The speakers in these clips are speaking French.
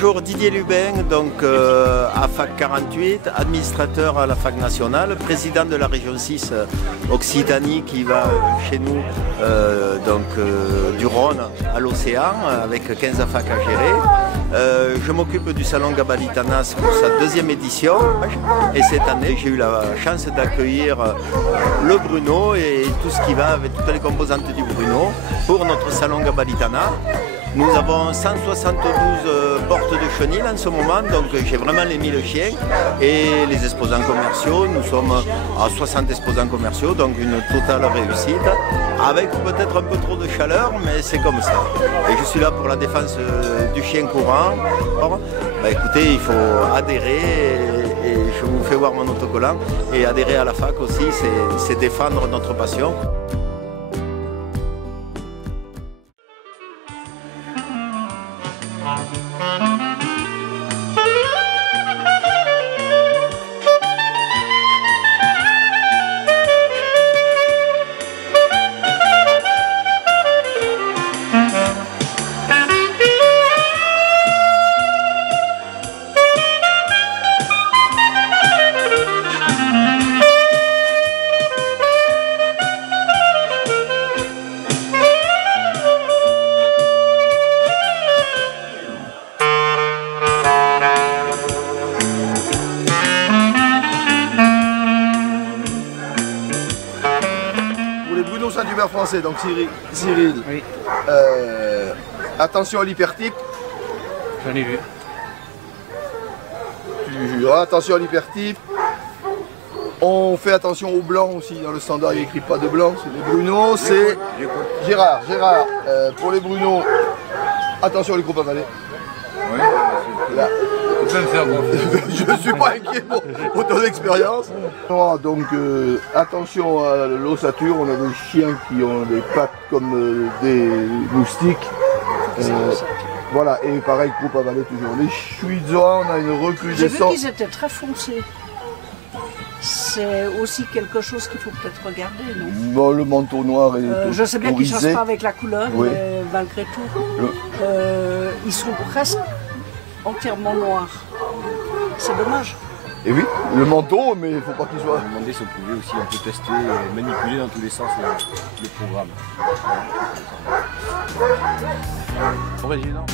toujours Didier Lubin, donc à FAC 48, administrateur à la FAC nationale, président de la région 6 Occitanie qui va chez nous du Rhône à l'océan avec 15 FAC à gérer. Je m'occupe du salon Gabbalitanas pour sa deuxième édition et cette année j'ai eu la chance d'accueillir le Bruno et tout ce qui va avec toutes les composantes du Bruno pour notre salon Gabbalitanas. Nous avons 172 portes de chenilles en ce moment, donc j'ai vraiment les 1000 chiens et les exposants commerciaux. Nous sommes à 60 exposants commerciaux, donc une totale réussite, avec peut-être un peu trop de chaleur, mais c'est comme ça. Et je suis là pour la défense du chien courant. Écoutez, il faut adhérer et je vous fais voir mon autocollant. Et adhérer à la FAC aussi, c'est défendre notre passion. Français, donc Cyril, oui. Attention à l'hypertype. J'en ai vu. Attention à l'hypertype. On fait attention au blanc aussi, dans le standard il n'y écrit pas de blanc, c'est les Bruno, c'est Gérard, pour les Bruno, attention les groupes avalés. Oui, là. Je ne suis pas inquiet pour ton expérience. Donc attention à l'ossature, on a des chiens qui ont des pattes comme des moustiques. Voilà, et pareil, groupe avalé toujours. Les Chuizois, on a une recrudescence. J'ai vu qu'ils étaient très foncés. C'est aussi quelque chose qu'il faut peut-être regarder, non? Bon, le manteau noir est je sais bien qu'ils ne changent pas avec la couleur, oui. Mais malgré tout, ils sont presque entièrement noirs. C'est dommage. Et oui, le manteau, mais il ne faut pas qu'il soit... Je me demandais si on pouvait aussi un peu tester et manipuler dans tous les sens le programme. Original.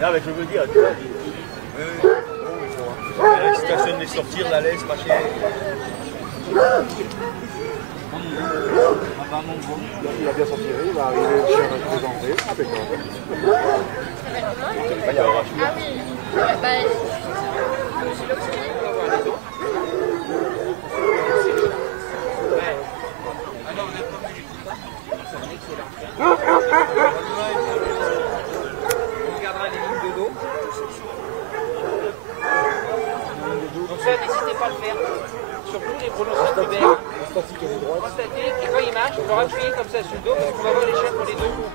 Là, mais je veux dire, tu vois, l'excitation de les sortir, la laisse, machin. Il a bien sorti, il va arriver, le chien va se présenter. Impeccable. Ah oui, c'est l'obscur. On regardera les lignes de dos. Donc ça, n'hésitez pas à le faire. Surtout les pronostics. Constatez, et quand il marche, on va appuyer comme ça sur le dos parce qu'on va voir les chiens pour les deux coups.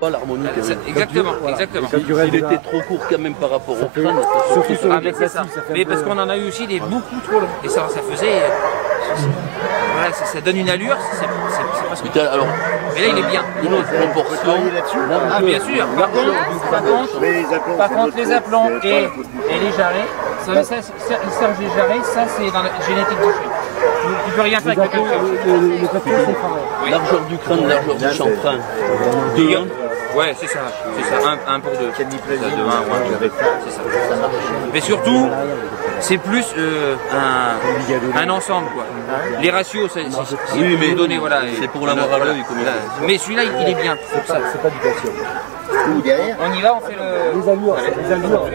Pas l'harmonie. Exactement, exactement. Il était trop court quand même par rapport au crâne. Surtout sur les ça. Mais parce qu'on en a eu aussi des beaucoup trop longs. Et ça faisait... Voilà, ça donne une allure, c'est pas ce que... Alors, mais là il est bien. Une autre proportion. Ah bien sûr. Par contre les aplomb et les jarrets, ils servent les jarrets, ça c'est dans la génétique du chien. Tu peux rien faire avec le calcaire. Le papier c'est pareil. Largeur du crâne, largeur du chanfrein. 2. Ouais, c'est ça, 1 pour 2. De 1 ou 1 c'est ça. Mais surtout, c'est plus un ensemble quoi. Les ratios, c'est pour donner, voilà. C'est pour l'avoir à l'œil. Mais celui-là, il est bien. C'est pas du patio. On y va, on fait le... Les allures, les allures.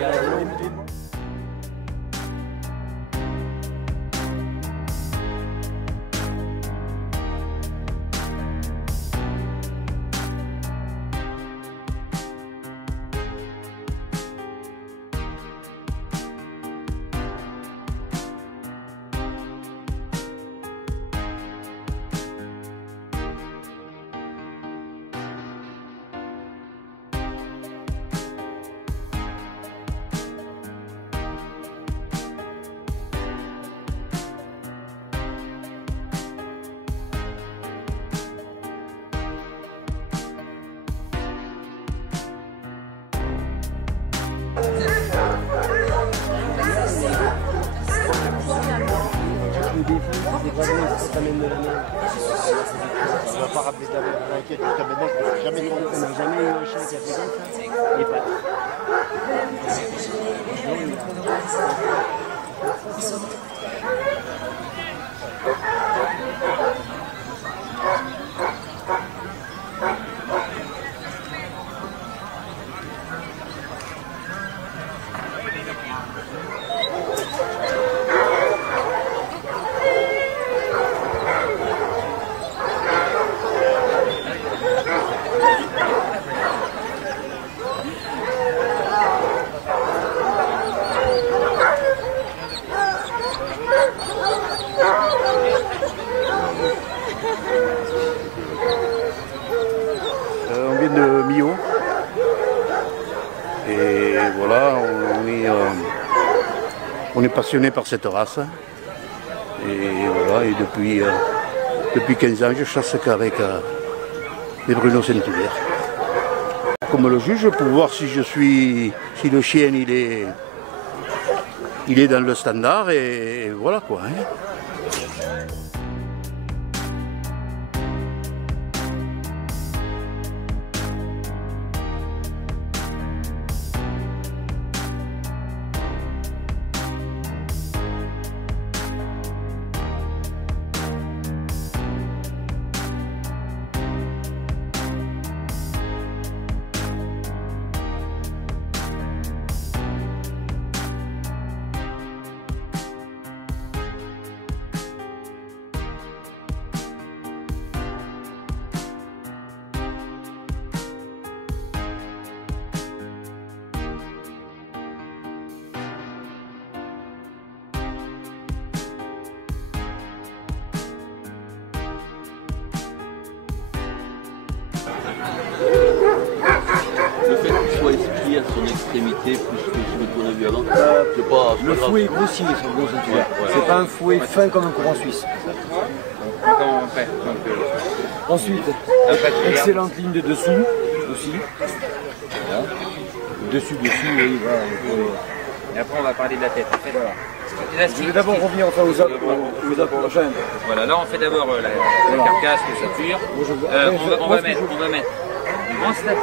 On va pas rappeler la enquête jusqu'à maintenant, parce que jamais on n'a jamais eu un chien qui a fait ça. Les pattes. On vient de Millau. Et voilà, on est passionné par cette race. Et voilà, et depuis 15 ans, je chasse qu'avec les Bruno Saint-Hilaire. Comme le juge, pour voir si si le chien il est dans le standard et voilà quoi. Hein. Le fait qu'il soit esprit à son extrémité, plus que celui qu'on a vu avant, c'est pas Le grave. fouet est grossier sur le gros Saint-Hilaire. Ouais. C'est pas un fouet fin comme un courant suisse. Comment on fait Ensuite, excellente ligne de dessous aussi. Voilà. Dessus, oui, voilà. Et après, on va parler de la tête. En fait, voilà. Je vais d'abord revenir enfin aux approches prochaines. Voilà, là on fait d'abord la carcasse, l'ossature. On va mettre du grand statique.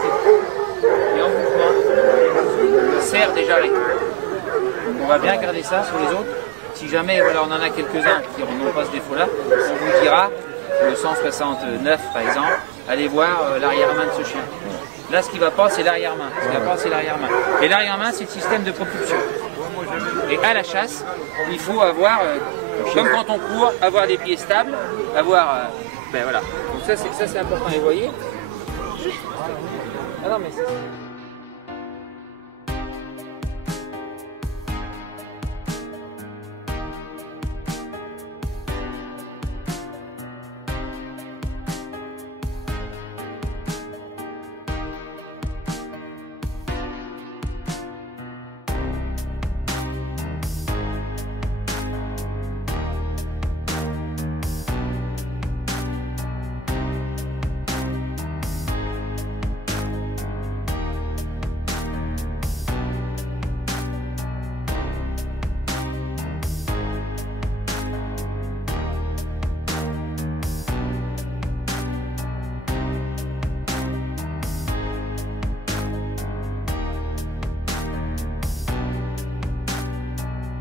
Et en mouvement, serre déjà les. Donc on va bien garder ça sur les autres. Si jamais voilà, on en a quelques-uns qui n'ont pas ce défaut-là, on vous dira, le 169 par exemple, allez voir l'arrière-main de ce chien. Là, ce qui ne va pas, c'est l'arrière-main. Ce qui va pas, c'est l'arrière-main. Et l'arrière-main, c'est le système de propulsion. Et à la chasse, il faut avoir, comme quand on court, avoir des pieds stables, avoir... ben voilà. Donc ça, c'est important. Et vous voyez. Ah non, mais c'est...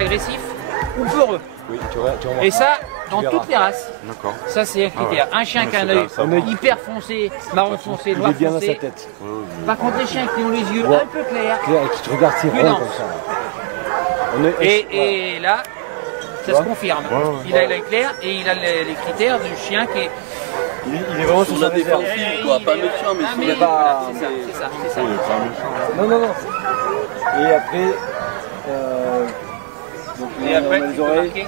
agressif ou peureux. Oui, tu remarques. Et ça, dans toutes les races. D'accord. Ça, c'est un critère. Un chien qui a un œil hyper foncé, marron foncé, noir Il est bien dans sa foncé. tête. Par contre, les chiens qui ont les yeux un peu clairs. Claire, et qui te regarde, c'est rond comme ça. Et là, ça se confirme. Il a l'œil clair et il a les critères du chien qui est. Il est vraiment sur la sa réserve. défensive, quoi. Pas méchant, mais Mais c'est voilà, c'est ça. Non. Et après, donc, Et après, on a tu les peux oreilles. marquer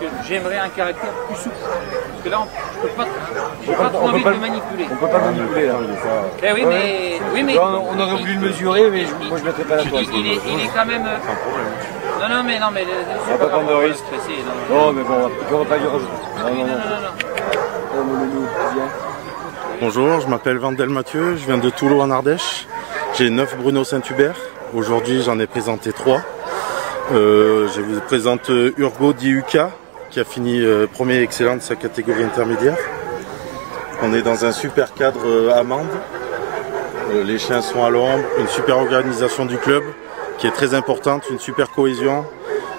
que j'aimerais un caractère plus souple. Parce que là, je peux pas, j'ai pas trop on peut envie pas de le manipuler. On peut pas le manipuler là. Eh oui, mais Là, on aurait voulu le mesurer, mais moi je mettrais pas la toile. il est quand même. Non, mais On va pas prendre de risque. Non, mais bon, on va pas lui rajouter. Non. Bonjour, je m'appelle Vandel Mathieu, je viens de Toulon en Ardèche. J'ai 9 Bruno Saint-Hubert. Aujourd'hui, j'en ai présenté 3. Je vous présente Urgo Diuka, qui a fini premier excellent de sa catégorie intermédiaire. On est dans un super cadre amende. Les chiens sont à l'ombre, une super organisation du club qui est très importante, une super cohésion.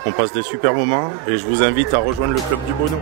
On passe des super moments et je vous invite à rejoindre le club du Bruno.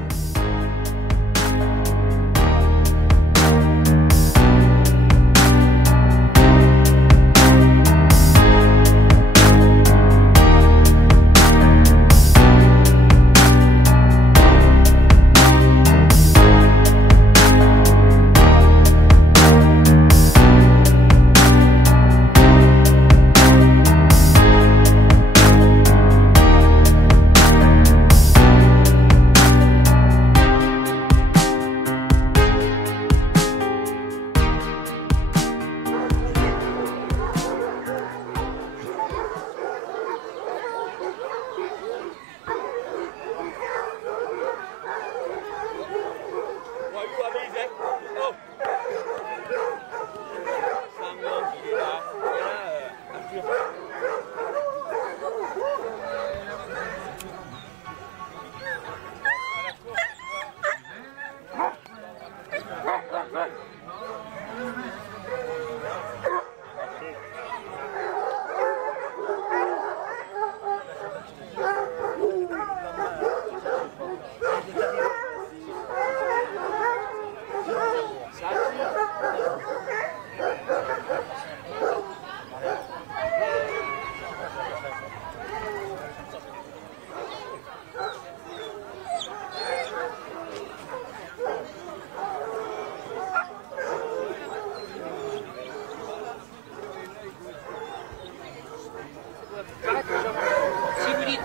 Si vous dites,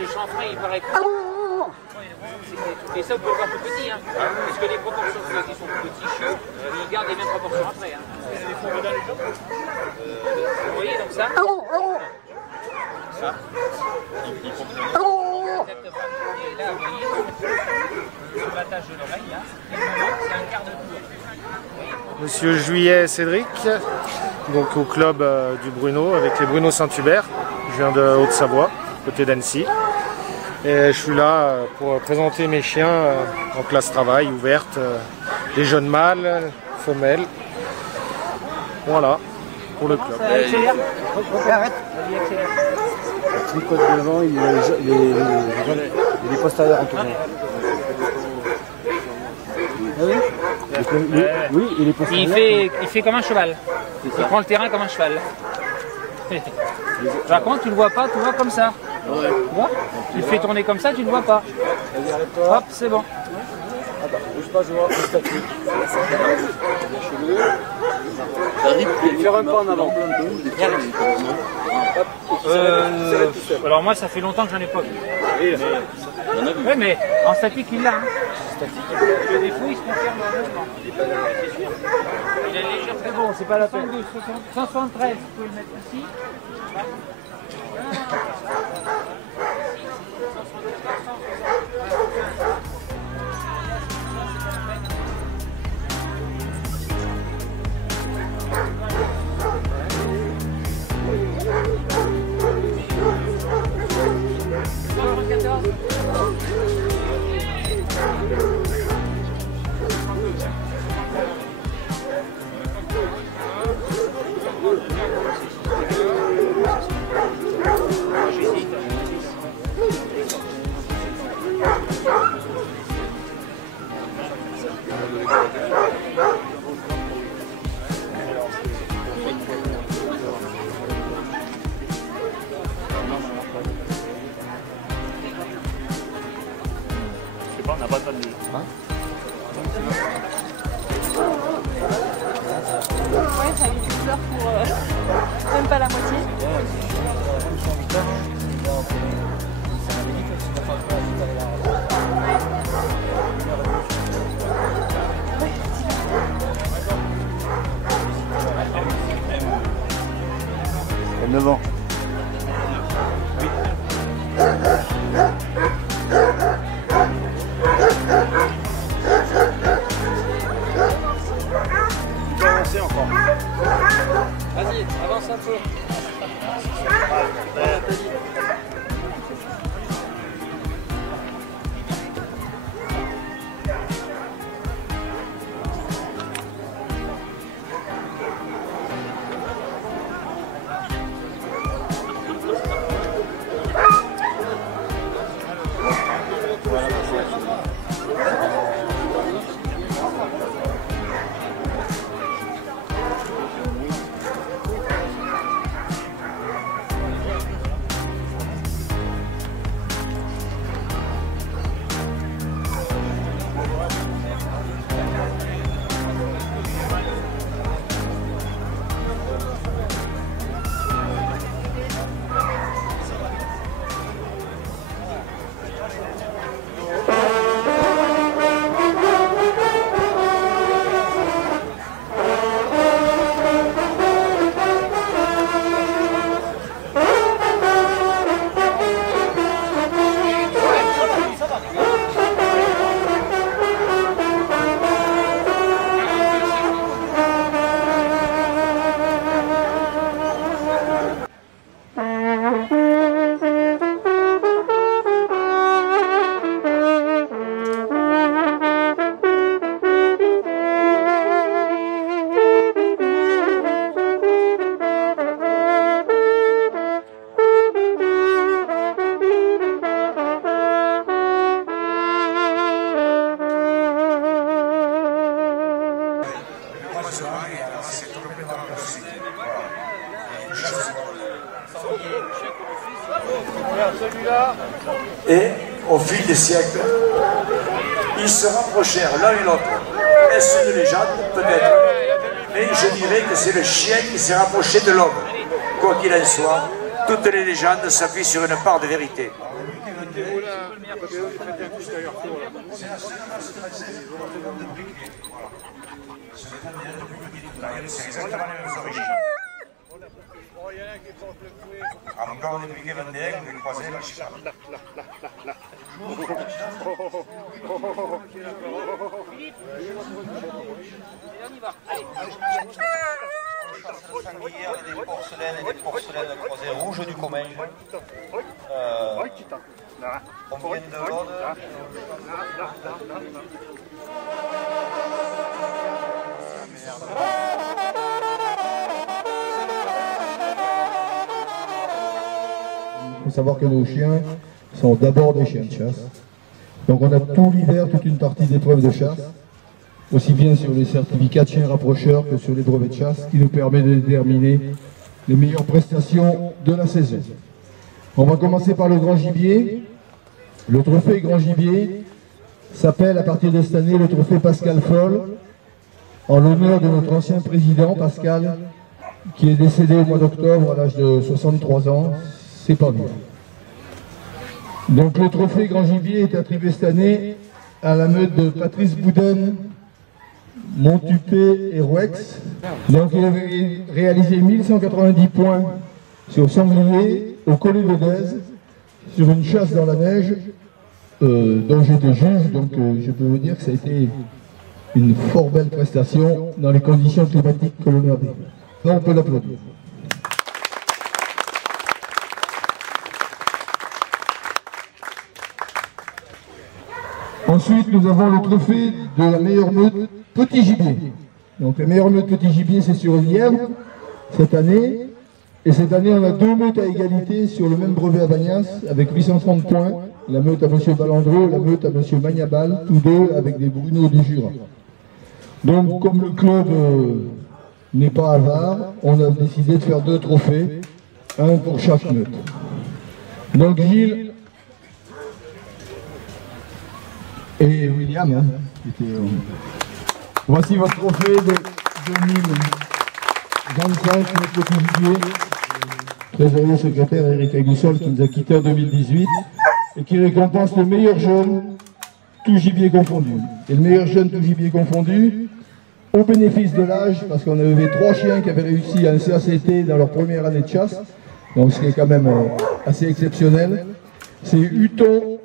le chanfrein il paraît court. Et ça, vous pouvez voir tout petit, hein. Parce que les proportions qui sont plus petits chiots, ils gardent les mêmes proportions après. Hein. Vous voyez, donc ça. Ça. Et là, vous voyez, sur l'attache de l'oreille, là, c'est un quart de tour. Monsieur Juillet Cédric, donc au club du Bruno avec les Bruno Saint-Hubert. Je viens de Haute-Savoie, côté d'Annecy. Et je suis là pour présenter mes chiens en classe travail ouverte, des jeunes mâles, femelles. Voilà, pour le club. Accélère. Arrête. Le tricote devant, il est postérieur en tournant. Oui, il est postérieur. Il fait comme un cheval. Il prend le terrain comme un cheval. Par contre, tu le vois pas, tu vois comme ça. Ouais. Tu vois ? Tu le fais tourner comme ça, tu ne le vois pas. Vas-y, arrête-toi. Hop, c'est bon. Attends, bouge pas, je vois le statut. Faire un pas en avant. Alors moi, ça fait longtemps que j'en ai pas vu. Oui, mais en statique, il l'a. Hein. Le défaut, il se confirme dans le mouvement. Il est léger. C'est bon, c'est pas la peine. 173, vous pouvez le mettre ici. On n'a pas de famille. Ouais, ça a eu des fleurs pour même pas la moitié. Elle a 9 ans. Encore. Vas-y, avance un peu. Et au fil des siècles, ils se rapprochèrent l'un et l'autre. Est-ce une légende? Peut-être. Mais je dirais que c'est le chien qui s'est rapproché de l'homme. Quoi qu'il en soit, toutes les légendes s'appuient sur une part de vérité. Encore depuis que Vendée, on a croisé la chien. Sanglières et des porcelaines croisées rouges du Comminges. On vient de l'Aude. Il faut savoir que nos chiens sont d'abord des chiens de chasse. Donc on a tout l'hiver toute une partie d'épreuves de chasse, aussi bien sur les certificats de chiens rapprocheurs que sur les brevets de chasse, qui nous permet de déterminer les meilleures prestations de la saison. On va commencer par le grand gibier. Le trophée grand gibier s'appelle à partir de cette année le trophée Pascal Foll, en l'honneur de notre ancien président Pascal, qui est décédé au mois d'octobre à l'âge de 63 ans. C'est pas bien. Donc le trophée grand gibier est attribué cette année à la meute de Patrice Bouden, Montupé et Rouex. Donc il avait réalisé 1190 points sur sanglier au collet de Dèze, sur une chasse dans la neige dont j'étais juge, donc je peux vous dire que ça a été une fort belle prestation dans les conditions climatiques que l'on avait. Donc on peut l'applaudir. Ensuite, nous avons le trophée de la meilleure meute petit gibier. Donc la meilleure meute petit gibier, c'est sur Lièvre, cette année. Et cette année, on a deux meutes à égalité sur le même brevet à Bagnas, avec 830 points. La meute à M. Balandreau, la meute à M. Magnabal, tous deux avec des Bruno du Jura. Donc, comme le club n'est pas avare, on a décidé de faire deux trophées, un pour chaque meute. Donc Gilles, et William. Hein, voici votre trophée de 2025, notre petit gibier. Trésorier secrétaire Eric Agoussol qui nous a quittés en 2018 et qui récompense le meilleur jeune, tout gibier confondu. Et le meilleur jeune, tout gibier confondu, au bénéfice de l'âge, parce qu'on avait 3 chiens qui avaient réussi à un CACT dans leur première année de chasse, donc ce qui est quand même assez exceptionnel. C'est Hutton,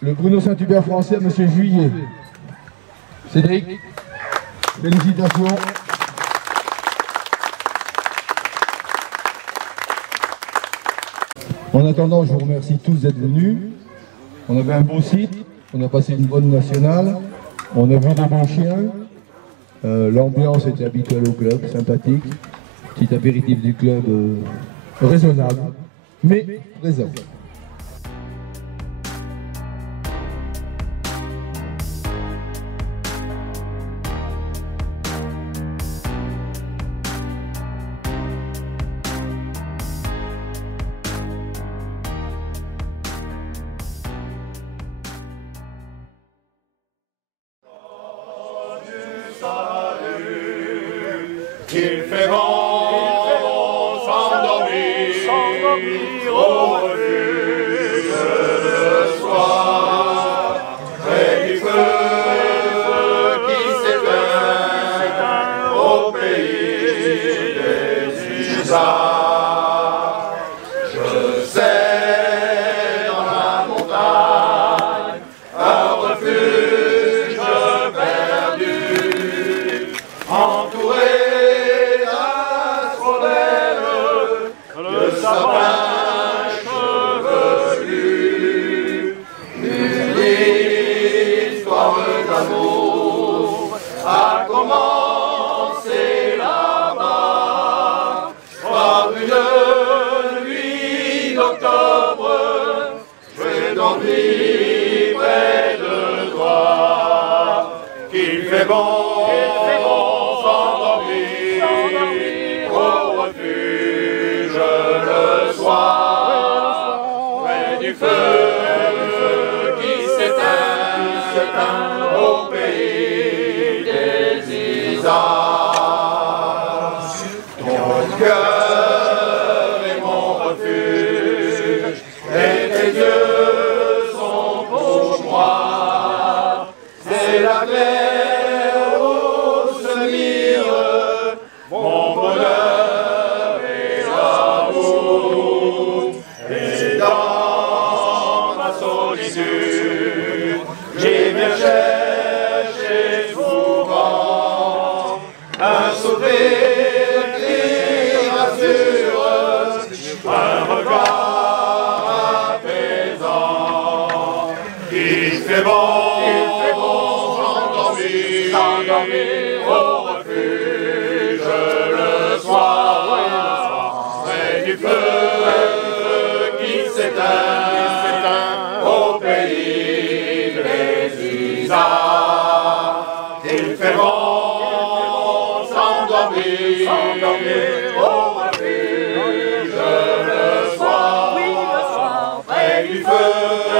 le Bruno Saint-Hubert français, Monsieur Juillet. Cédric, félicitations. En attendant, je vous remercie tous d'être venus. On avait un beau site, on a passé une bonne nationale, on a vu des bons chiens. L'ambiance était habituelle au club, sympathique. Petit apéritif du club raisonnable, mais présent. Il fait bon s'endormir au refuge le soir, près du feu qui s'éteint au pays des Isards. Je sais dans la montagne un refuge perdu, entouré a commencé là-bas par une nuit d'octobre. Je vais dormir près de toi, qu'il fait bon s'endormir au refuge le soir, près du feu qui s'éteint au pays des Isards. Ton cœur est mon refuge et tes yeux sont pour moi. C'est la mer où se mire mon bonheur et l'amour. Et dans ma solitude, j'ai bien cherché souvent un sourire qui rassure, un regard apaisant. Il fait bon s'endormir au refuge le soir, près du feu qui s'éteint au pays des Isards. Il fait bon s'endormir au refuge le soir, près du feu